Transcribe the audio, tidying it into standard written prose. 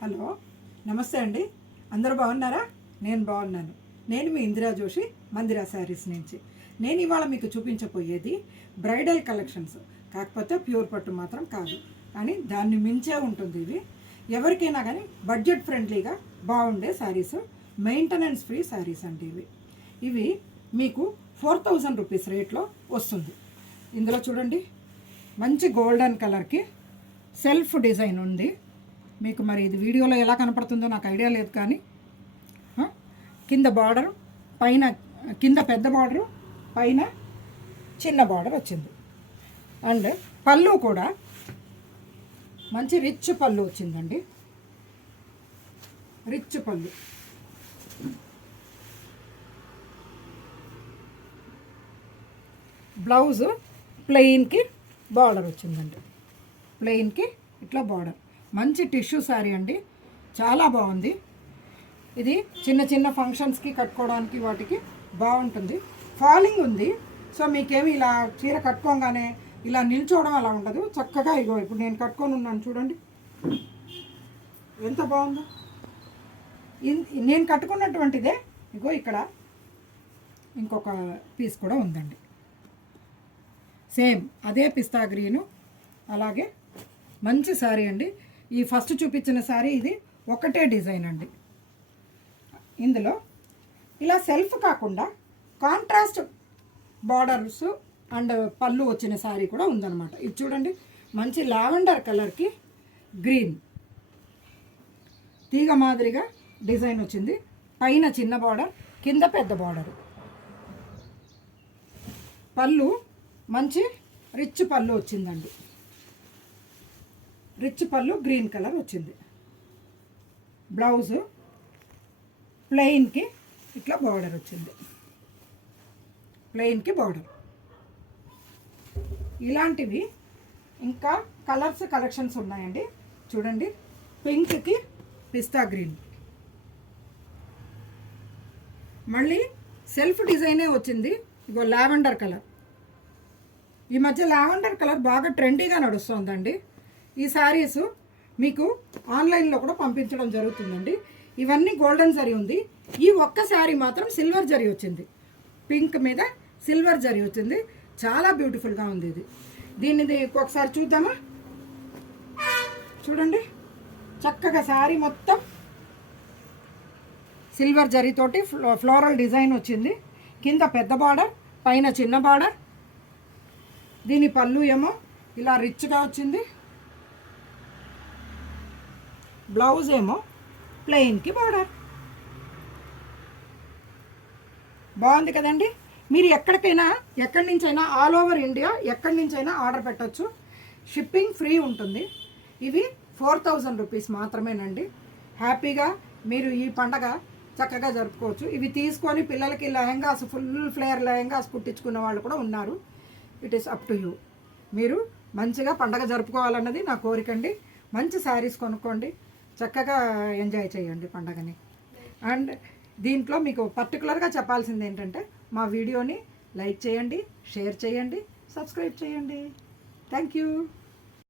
Hello, నమస్తే అండి. అందరూ బాగున్నారా? నేను బాగున్నాను. నేను మీ ఇందిరా జోషి, మందిరా శారీస్ నుంచి. నేను ఇవాళ మీకు చూపించబోయేది బ్రైడల్ కలెక్షన్స్. కాకపోతే ప్యూర్ పట్టు మాత్రం కాదు, కానీ దాన్ని మించే ఉంటుంది. ఇవి ఎవరికైనా కానీ బడ్జెట్ ఫ్రెండ్లీగా బాగుండే శారీస్, మెయింటెనెన్స్ ఫ్రీ శారీస్ అండి. ఇవి మీకు 4000 రూపీస్ రేట్లో వస్తుంది. ఇందులో చూడండి, మంచి గోల్డెన్ కలర్కి సెల్ఫ్ డిజైన్ ఉంది. మీకు మరి ఇది వీడియోలో ఎలా కనపడుతుందో నాకు ఐడియా లేదు, కానీ కింద బార్డర్, పైన కింద పెద్ద బార్డరు, పైన చిన్న బార్డర్ వచ్చింది. అండ్ పళ్ళు కూడా మంచి రిచ్ పళ్ళు వచ్చిందండి. రిచ్ పళ్ళు. బ్లౌజ్ ప్లెయిన్కి బార్డర్ వచ్చిందండి. ప్లెయిన్కి ఇట్లా బార్డర్. మంచి టిష్యూ శారీ అండి, చాలా బాగుంది. ఇది చిన్న చిన్న ఫంక్షన్స్కి కట్టుకోవడానికి వాటికి బాగుంటుంది. ఫాలింగ్ ఉంది, సో మీకేమి ఇలా చీర కట్టుకోగానే ఇలా నిల్చోవడం అలా ఉండదు. చక్కగా ఇగో ఇప్పుడు నేను కట్టుకొని ఉన్నాను చూడండి, ఎంత బాగుందో. నేను కట్టుకున్నటువంటిదే ఇగో ఇక్కడ ఇంకొక పీస్ కూడా ఉందండి. సేమ్ అదే పిస్తా గ్రీను, అలాగే మంచి శారీ అండి. ఈ ఫస్ట్ చూపించిన శారీ ఇది ఒకటే డిజైన్ అండి. ఇందులో ఇలా సెల్ఫ్ కాకుండా కాంట్రాస్ట్ బార్డర్స్ అండ్ పళ్ళు వచ్చిన శారీ కూడా ఉందన్నమాట. ఇది చూడండి, మంచి లావెండర్ కలర్కి గ్రీన్ తీగ మాదిరిగా డిజైన్ వచ్చింది. పైన చిన్న బార్డర్, కింద పెద్ద బార్డరు. పళ్ళు మంచి రిచ్ పళ్ళు వచ్చిందండి. రిచ్ పళ్ళు గ్రీన్ కలర్ వచ్చింది. బ్లౌజు ప్లెయిన్కి ఇట్లా బార్డర్ వచ్చింది. ప్లెయిన్కి బార్డర్. ఇలాంటివి ఇంకా కలెక్షన్స్ ఉన్నాయండి. చూడండి, పింక్కి పిస్తా గ్రీన్, మళ్ళీ సెల్ఫ్ డిజైనే వచ్చింది. ఇగో లావెండర్ కలర్. ఈ మధ్య లావెండర్ కలర్ బాగా ట్రెండీగా నడుస్తుందండి. ఈ శారీస్ మీకు ఆన్లైన్లో కూడా పంపించడం జరుగుతుందండి. ఇవన్నీ గోల్డెన్ జరీ ఉంది. ఈ ఒక్క శారీ మాత్రం సిల్వర్ జరీ వచ్చింది. పింక్ మీద సిల్వర్ జరీ వచ్చింది. చాలా బ్యూటిఫుల్గా ఉంది ఇది. దీనిది ఒకసారి చూద్దామా? చూడండి, చక్కగా శారీ మొత్తం సిల్వర్ జరీతోటి ఫ్లోరల్ డిజైన్ వచ్చింది. కింద పెద్ద బార్డర్, పైన చిన్న బార్డర్. దీని పళ్ళు ఏమో ఇలా రిచ్గా వచ్చింది. బ్లౌజ్ ఏమో ప్లెయిన్కి బార్డర్. బాగుంది కదండి. మీరు ఎక్కడి నుంచైనా ఆల్ ఓవర్ ఇండియా ఎక్కడి నుంచైనా ఆర్డర్ పెట్టచ్చు. షిప్పింగ్ ఫ్రీ ఉంటుంది. ఇవి 4000 రూపీస్ మాత్రమేనండి. హ్యాపీగా మీరు ఈ పండగ చక్కగా జరుపుకోవచ్చు. ఇవి తీసుకొని పిల్లలకి లెహంగాస్, ఫుల్ ఫ్లేయర్ లెహంగాస్ కుట్టించుకున్న వాళ్ళు కూడా ఉన్నారు. It is up to you. మీరు మంచిగా పండగ జరుపుకోవాలన్నది నా కోరికండి. మంచి శారీస్ కొనుక్కోండి, చక్కగా ఎంజాయ్ చేయండి పండగని. అండ్ దీంట్లో మీకు పర్టికులర్గా చెప్పాల్సింది ఏంటంటే, మా వీడియోని లైక్ చేయండి, షేర్ చేయండి, సబ్స్క్రైబ్ చేయండి. Thank you.